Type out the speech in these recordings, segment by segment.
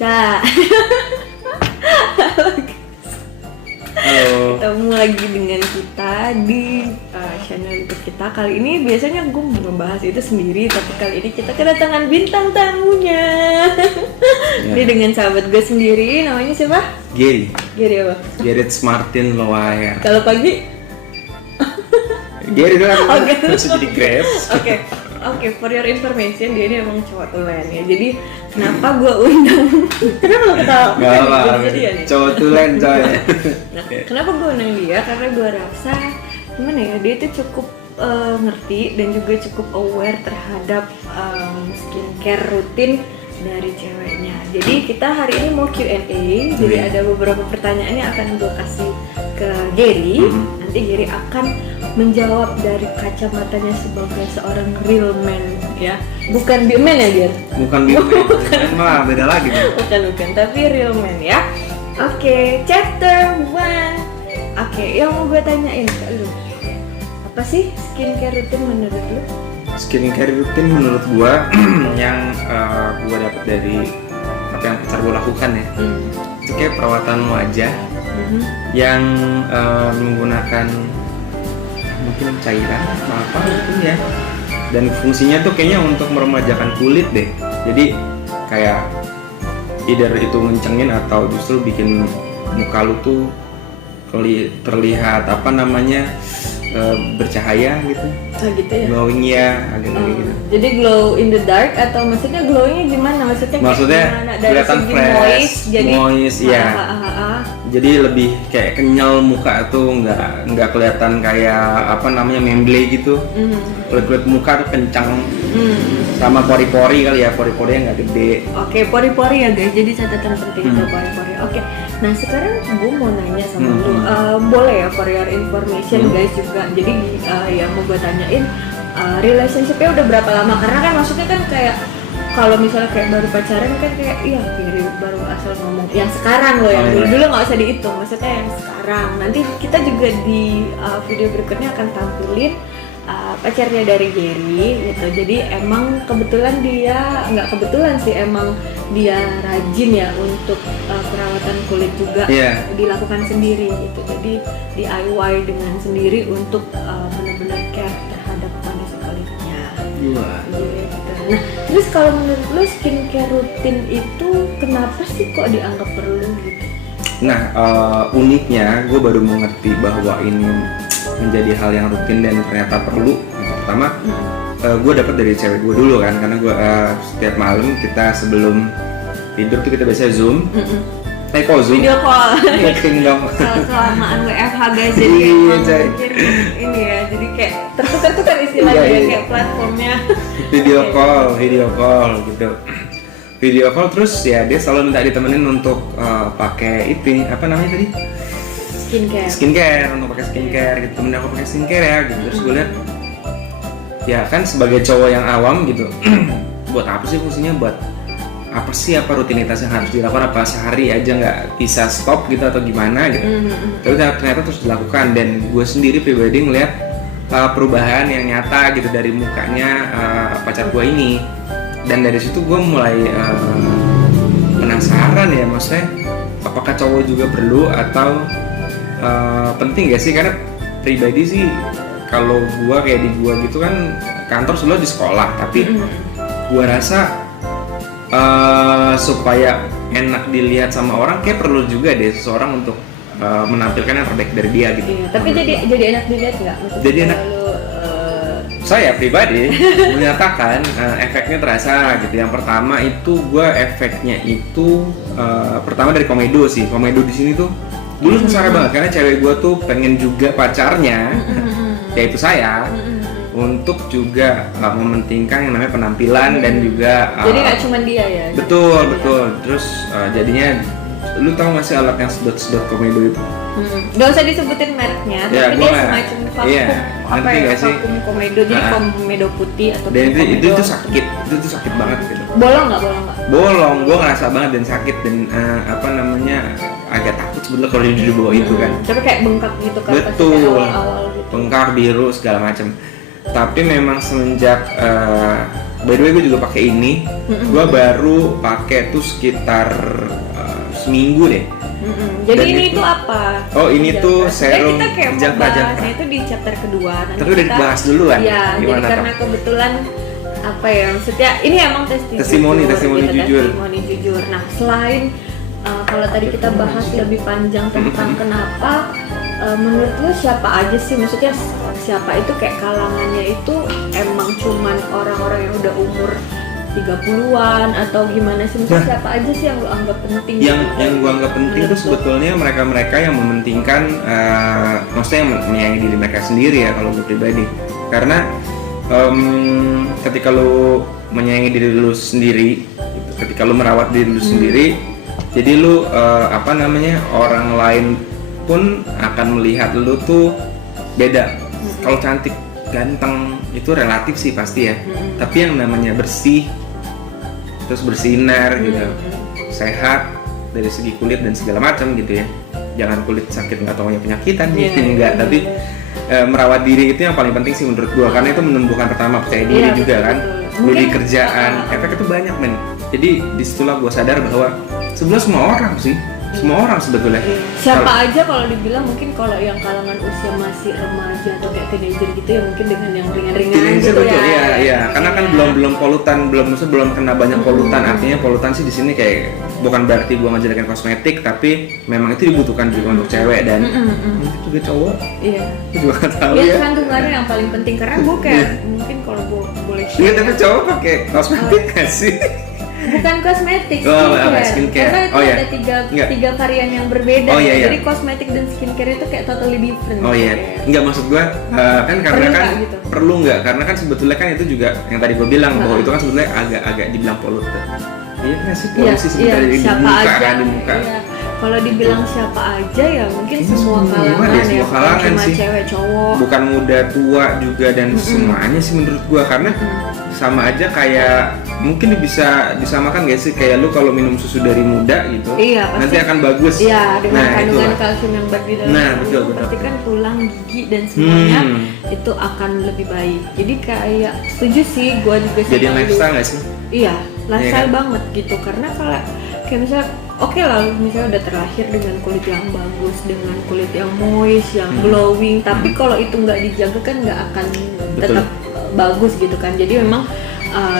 Nah, Halo. ketemu lagi dengan kita di channel YouTube kita. Kali ini biasanya gue membahas itu sendiri, tapi kali ini kita kedatangan bintang tamunya. Ini dengan sahabat gue sendiri, namanya siapa? Gary. Gary apa? Gareth Martin Lowaer. Kalau pagi? Gary kan Oke. bisa jadi Graves. Oke, for your information, dia ini emang cowok tulen ya. Jadi kenapa gue undang? Kenapa lo ketawa? Gak apa, Jadi dia nih. cowok tulen coy. Nah, kenapa gue undang dia? Karena gue rasa gimana ya, dia itu cukup ngerti dan juga cukup aware terhadap skincare rutin dari ceweknya. Jadi kita hari ini mau Q&A. Jadi ada beberapa pertanyaan yang akan gue kasih ke Gary. Nanti Gary akan menjawab dari kacamatanya sebagai seorang real man ya. Bukan big man ya Gary? Bukan Big mah beda lagi dong. Bukan, tapi real man ya. Oke, chapter 1. Oke, yang mau gue tanyain ke lu, apa sih skincare rutin menurut lu? Skincare rutin menurut gua yang gua dapat dari apa yang pacar gua lakukan ya. Itu kayak perawatan wajah yang menggunakan mungkin cairan atau apa gitu ya. Dan fungsinya tuh kayaknya untuk meremajakan kulit deh. Jadi kayak either itu ngencengin atau justru bikin muka lu tuh terlihat apa namanya bercahaya gitu. Oh gitu ya. Glowing ya, agak gitu. Jadi glow in the dark atau maksudnya glowingnya gimana? Maksudnya gimana? Dari kelihatan segi fresh, moist, ya. Jadi lebih kayak kenyal muka tuh, nggak kelihatan kayak apa namanya memble gitu. Kulit muka tuh kencang, sama pori-pori kali ya, pori-porinya nggak gede. Oke, pori-pori ya guys. Jadi catatan penting itu pori-pori. Oke. Nah sekarang gue mau nanya sama lu, boleh ya for your information guys juga. Jadi yang mau gue tanyain, relationship-nya udah berapa lama? Karena kan maksudnya kan kayak kalau misalnya kayak baru pacaran kan kayak iya baru asal ngomong. Yang sekarang loh, yang dulu nggak usah dihitung. Maksudnya yang sekarang. Nanti kita juga di video berikutnya akan tampilin pacarnya dari Gary gitu. Jadi emang kebetulan dia, nggak kebetulan sih, emang dia rajin ya untuk perawatan kulit juga dilakukan sendiri gitu. Jadi DIY dengan sendiri untuk benar-benar care terhadap kondisi kulitnya. Gitu. Nah, terus kalau menurut lo skincare rutin itu kenapa sih kok dianggap perlu gitu? Nah, uniknya gue baru mengerti bahwa ini menjadi hal yang rutin dan ternyata perlu. Pertama, gue dapat dari cewek gue dulu kan, karena gue setiap malam kita sebelum tidur tuh kita biasanya zoom. Kok zoom? Video call. Dong. Kelamaan WFH guys, jadi mungkin ini ya, jadi kayak tertukar istilahnya kayak platformnya. Video call gitu. Video call terus ya dia selalu minta ditemenin untuk pakai itu apa namanya tadi? Skincare untuk pakai skincare gitu. Temen aku pakai skincare ya gitu. Terus gue lihat ya kan sebagai cowok yang awam gitu. Buat apa sih fungsinya, buat apa sih, apa rutinitas yang harus dilakukan, apa sehari aja nggak bisa stop gitu atau gimana gitu. Tapi ternyata terus dilakukan, dan gue sendiri pribadi ngeliat perubahan yang nyata gitu dari mukanya pacar gue ini. Dan dari situ gue mulai penasaran ya, maksudnya apakah cowok juga perlu atau penting gak sih. Karena pribadi sih kalau gue kayak di gue gitu kan, kantor selalu di sekolah, tapi gue rasa supaya enak dilihat sama orang kayak perlu juga deh seseorang untuk menampilkan yang terbaik dari dia gitu. Iya, tapi jadi enak dilihat nggak? Jadi enak. Saya pribadi menyatakan efeknya terasa gitu. Yang pertama itu gue efeknya itu pertama dari komedo sih. Komedo di sini tuh dulu sengsara banget karena cewek gue tuh pengen juga pacarnya, yaitu saya, untuk juga mementingkan yang namanya penampilan dan juga jadi nggak cuma dia ya. Betul. Terus jadinya lu tau gak sih alat yang sedot komedo itu? Gak usah disebutin mereknya, Ya, tapi dia semacam vakum, apa ya, vakum komedo, jadi komedo putih atau dan komedo. itu sakit banget gitu. Bolong nggak? Bolong, gue ngerasa banget dan sakit, dan apa namanya, agak takut sebetulnya kalau di bawah itu kan. Tapi kayak bengkak gitu kan. Betul. Awal-awal gitu. Bengkak, biru segala macam. Tapi memang semenjak by the way gue juga pakai ini, gue baru pakai tuh sekitar seminggu deh. Jadi Dan ini itu- tuh apa? Oh, ini tuh serum kita kayak mau Jafra. bahasnya itu di chapter kedua. Nanti Tapi udah kita- dibahas duluan. Iya, jadi Gimana karena kebetulan apa ya, maksudnya ini emang Testimoni jujur. testimoni jujur. Nah, selain kalau tadi kita bahas lebih panjang tentang kenapa menurut lu siapa aja sih, maksudnya siapa itu kayak kalangannya itu emang cuman orang-orang yang udah umur 30-an atau gimana sih, maksudnya Nah, siapa aja sih yang lu anggap penting yang gua anggap penting tuh sebetulnya mereka-mereka yang mementingkan maksudnya yang menyayangi diri mereka sendiri ya kalau gue pribadi. Karena ketika lu menyayangi diri lu sendiri, ketika lu merawat diri lu sendiri, jadi lu orang lain pun akan melihat lu tuh beda. Kalau cantik, ganteng itu relatif sih pasti ya. Tapi yang namanya bersih, terus bersinar gitu, sehat dari segi kulit dan segala macam gitu ya. Jangan kulit sakit nggak tahu penyakitan enggak, tapi merawat diri itu yang paling penting sih menurut gua, karena itu menumbuhkan pertama percaya diri juga kan. Lu di kerjaan, efek itu banyak men. Jadi disitulah gua sadar bahwa sebenarnya semua orang sebetulnya. Siapa aja kalau dibilang, mungkin kalau yang kalangan usia masih remaja atau kayak teenager gitu ya, mungkin dengan yang ringan-ringan Teenager gitu betul, ya. iya. Karena kan belum polutan, belum kena banyak polutan. Artinya polutan sih di sini kayak bukan berarti gua ngejelekin kosmetik, tapi memang itu dibutuhkan juga untuk cewek dan mungkin juga cowok. Iya. Gua juga nggak tahu Iya, ya. kandungannya yang paling penting, karena gue kayak mungkin kalau gue boleh Iya, share tapi ya, cowok pakai kosmetik nggak sih? bukan kosmetik, Oh, skincare. skincare. Karena itu Oh, iya. ada Nggak. tiga varian yang berbeda. Oh, iya, iya. Jadi kosmetik dan skincare itu kayak totally different. Oh iya, nggak maksud gua kan karena Perlu kan nggak gitu? perlu nggak? Karena kan sebetulnya kan itu juga yang tadi gua bilang bahwa itu kan sebetulnya agak dibilang polutan. Iya nggak sih, polusi sebenarnya di siapa muka aja, kan, di muka. iya. Kalau dibilang siapa aja ya mungkin Ini semua semua kalangan deh, ya, semua bukan kalangan cuma sih. cewek cowok. Bukan muda tua juga dan semuanya sih menurut gua, karena sama aja kayak mungkin bisa disamakan gak sih kayak lu kalau minum susu dari muda gitu, Iya, pasti. nanti akan bagus. Iya, dengan Nah, kandungan itulah. kalsium yang baik di dalam Nah, tubuh, betul. pasti kan tulang, gigi dan semuanya itu akan lebih baik. Jadi kayak setuju sih, gue juga Jadi sama lu. lifestyle nggak sih? Iya, lifestyle kan? banget gitu. Karena kalau kayak misalnya, oke lah, misalnya udah terlahir dengan kulit yang bagus, dengan kulit yang moist, yang glowing, tapi kalau itu nggak dijaga kan nggak akan tetap bagus gitu kan. Jadi memang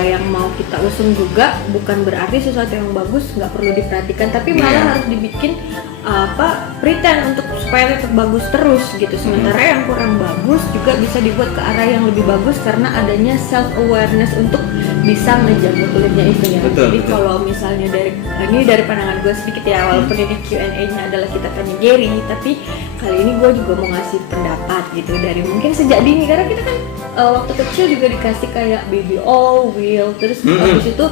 yang mau kita usung juga bukan berarti sesuatu yang bagus nggak perlu diperhatikan, tapi malah harus dibikin pretend untuk supaya tetap bagus terus gitu. Sementara yang kurang bagus juga bisa dibuat ke arah yang lebih bagus karena adanya self awareness untuk bisa menjaga kulitnya itu ya. Betul, Jadi betul. kalau misalnya dari pandangan gue sedikit ya, walaupun ini Q&A-nya adalah kita tanya Gary, tapi kali ini gue juga mau ngasih pendapat gitu dari mungkin sejak dini, karena kita kan waktu kecil juga dikasih kayak baby oil, terus habis itu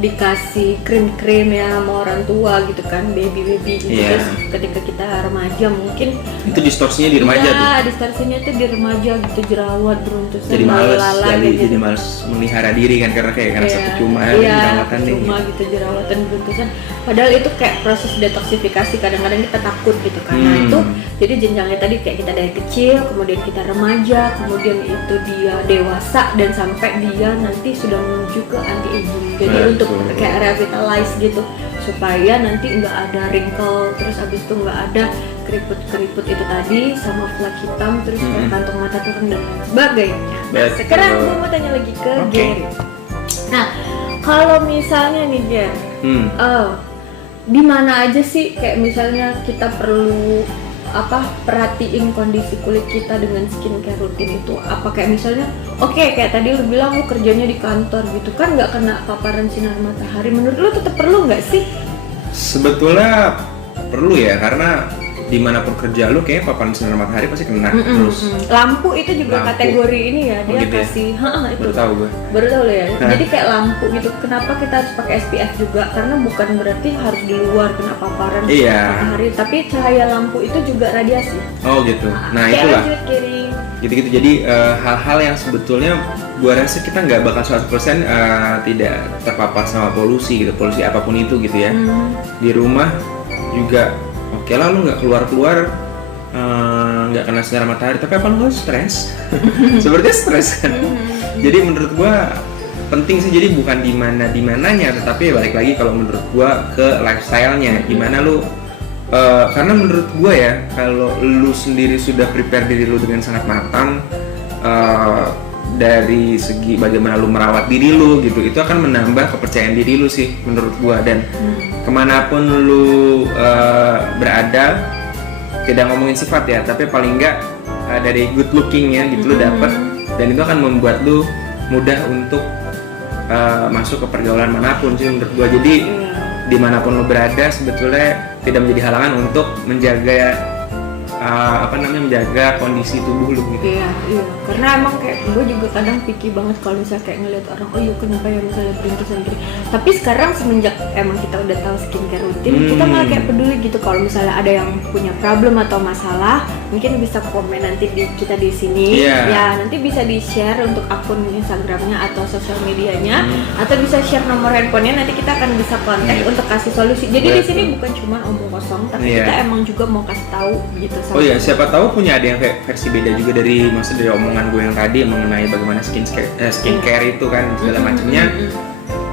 dikasih krim-krim ya sama orang tua gitu kan, baby gitu. Iya. Terus ketika kita remaja mungkin Itu distorsinya di remaja tuh. ya, distorsinya tuh di remaja gitu, jerawat beruntusan, Jadi males, lalala, jadi males melihara diri kan karena kayak ngerasa percuma jerawatan deh. cuma gitu, jerawatan beruntusan. Padahal itu kayak proses detoksifikasi, kadang-kadang kita takut gitu kan. Nah itu jadi jenjangnya tadi kayak kita dari kecil, kemudian kita remaja, kemudian itu dia dewasa dan sampai dia nanti sudah menuju ke anti aging. Jadi untuk kayak revitalize gitu supaya nanti nggak ada wrinkle, terus abis itu nggak ada keriput-keriput itu tadi sama flek hitam, terus kayak kantong mata turun dan lain sebagainya. Nah, Betul. sekarang gue mau tanya lagi ke Oke. Gary. Nah, kalau misalnya nih Gary, di mana aja sih kayak misalnya kita perlu perhatiin kondisi kulit kita dengan skincare rutin itu? Apa kayak misalnya kayak tadi lu bilang lu kerjanya di kantor gitu kan, nggak kena paparan sinar matahari, menurut lu tetap perlu nggak sih? Sebetulnya perlu ya, karena dimanapun kerja lu kayak paparan sinar matahari pasti kena terus. Lampu itu juga Lampu. kategori ini ya, dia gitu ya? kasih itu Baru tahu gue. baru tahu lo ya. Hah? Jadi kayak lampu gitu, kenapa kita harus pakai SPF juga? Karena bukan berarti harus di luar kena paparan Iya. matahari, tapi cahaya lampu itu juga radiasi. Oh gitu. Nah Kayak itulah. lanjut Gary. Gitu-gitu. Jadi hal-hal yang sebetulnya gua rasa kita nggak bakal 100% tidak terpapar sama polusi gitu, polusi apapun itu gitu ya. Di rumah juga oke lah lu nggak keluar-keluar, nggak kena sinar matahari, tapi apa lu stres? Sepertinya stres kan. Jadi menurut gua penting sih, jadi bukan di mananya, tetapi balik lagi kalau menurut gua ke lifestyle-nya, gimana lu karena menurut gua ya, kalau lu sendiri sudah prepare diri lu dengan sangat matang dari segi bagaimana lu merawat diri lu gitu, itu akan menambah kepercayaan diri lu sih menurut gua. Dan kemanapun lu berada, tidak ngomongin sifat ya, tapi paling enggak dari good looking ya gitu lu dapet, dan itu akan membuat lu mudah untuk masuk ke pergaulan manapun sih menurut gua. Jadi dimanapun lu berada sebetulnya tidak menjadi halangan untuk menjaga menjaga kondisi tubuh lu gitu. Iya, karena emang kayak gue juga kadang picky banget kalau misalnya kayak ngeliat orang, oh iya kenapa ya misalnya berintisan gini. Tapi sekarang semenjak emang kita udah tahu skincare rutin, kita malah kayak peduli gitu kalau misalnya ada yang punya problem atau masalah, mungkin bisa komen nanti kita di sini. Ya nanti bisa di share untuk akun Instagramnya atau sosial medianya, atau bisa share nomor handphonenya, nanti kita akan bisa kontak untuk kasih solusi. Jadi di sini bukan cuma omong kosong, tapi kita emang juga mau kasih tahu gitu. Oh iya, siapa tahu punya ada yang versi beda juga dari omongan gue yang tadi mengenai bagaimana skincare itu kan segala macamnya.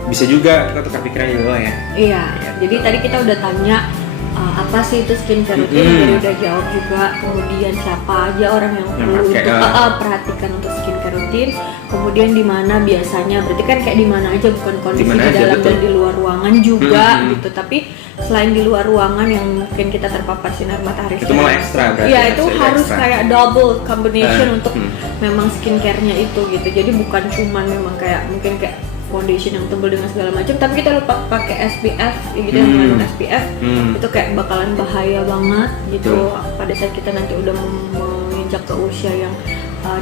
Bisa juga kita tukar pikiran juga ya. Iya. Jadi tadi kita udah tanya apa sih itu skincare rutin, jadi udah jawab juga. Kemudian siapa aja orang yang perlu untuk perhatikan untuk skincare rutin. Kemudian di mana biasanya, berarti kan kayak di mana aja, bukan kondisi di dalam dan di luar ruangan juga gitu. Tapi selain di luar ruangan yang mungkin kita terpapar sinar matahari, itu malah ekstra berarti. Iya, itu harus ekstra. Kayak double combination untuk memang skincare-nya itu gitu. Jadi bukan cuma memang kayak mungkin kayak foundation yang tebal dengan segala macam, tapi kita lupa pakai SPF gitu, yang mengandung SPF itu kayak bakalan bahaya banget gitu pada saat kita nanti udah menginjak ke usia yang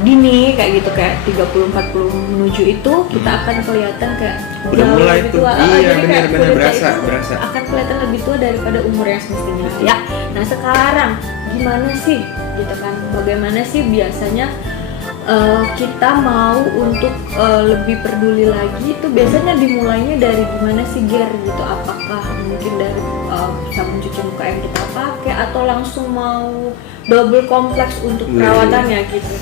dini kayak gitu, kayak 30-40 menuju itu kita akan kelihatan kayak udah mulai lebih tuh. tua. Iya, benar berasa. Akan kelihatan lebih tua daripada umur yang semestinya ya. Nah sekarang gimana sih gitu kan, bagaimana sih biasanya kita mau untuk lebih peduli lagi, itu biasanya dimulainya dari gimana sih Ger gitu? Apakah mungkin dari sabun cuci muka yang kita pakai, atau langsung mau double kompleks untuk perawatannya gitu?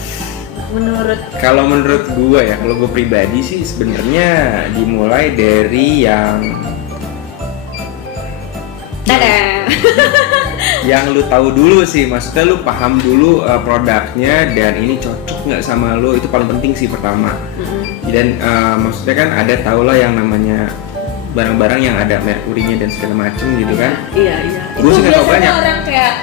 Kalau menurut gue ya, kalau gue pribadi sih sebenarnya dimulai dari yang lu tahu dulu sih, maksudnya lu paham dulu produknya dan ini cocok nggak sama lu, itu paling penting sih pertama. Dan maksudnya kan ada tau lah yang namanya barang-barang yang ada merkurinya dan segala macem gitu kan. Iya. Gue Itu sih nggak tahu banyak. Orang kayak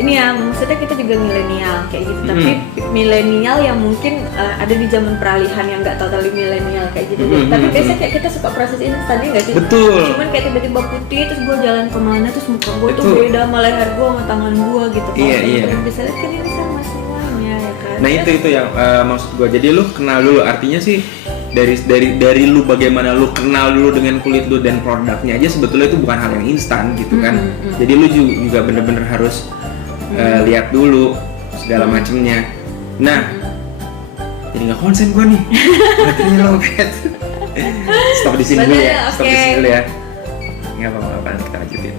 ini ya, maksudnya kita juga milenial kayak gitu, tapi milenial yang mungkin ada di zaman peralihan yang nggak totally milenial kayak gitu. Tapi biasanya kayak kita suka proses instannya nggak sih? Betul. Cuman kayak tiba-tiba putih, terus gue jalan kemana, terus muka gue tuh beda sama leher gue sama tangan gue gitu. Iya. Bisa lihat kan ini sama semuanya ya kan. Nah itu yang maksud gue. Jadi lu kenal dulu, artinya sih dari lu bagaimana lu kenal dulu dengan kulit lu dan produknya aja, sebetulnya itu bukan hal yang instan gitu kan. Jadi lu juga bener-bener harus lihat dulu segala macemnya. Nah, jadi nggak konsen gue nih. Baterainya lowbat. Stop di sini dulu ya. Nggak apa-apa, kita lanjutin.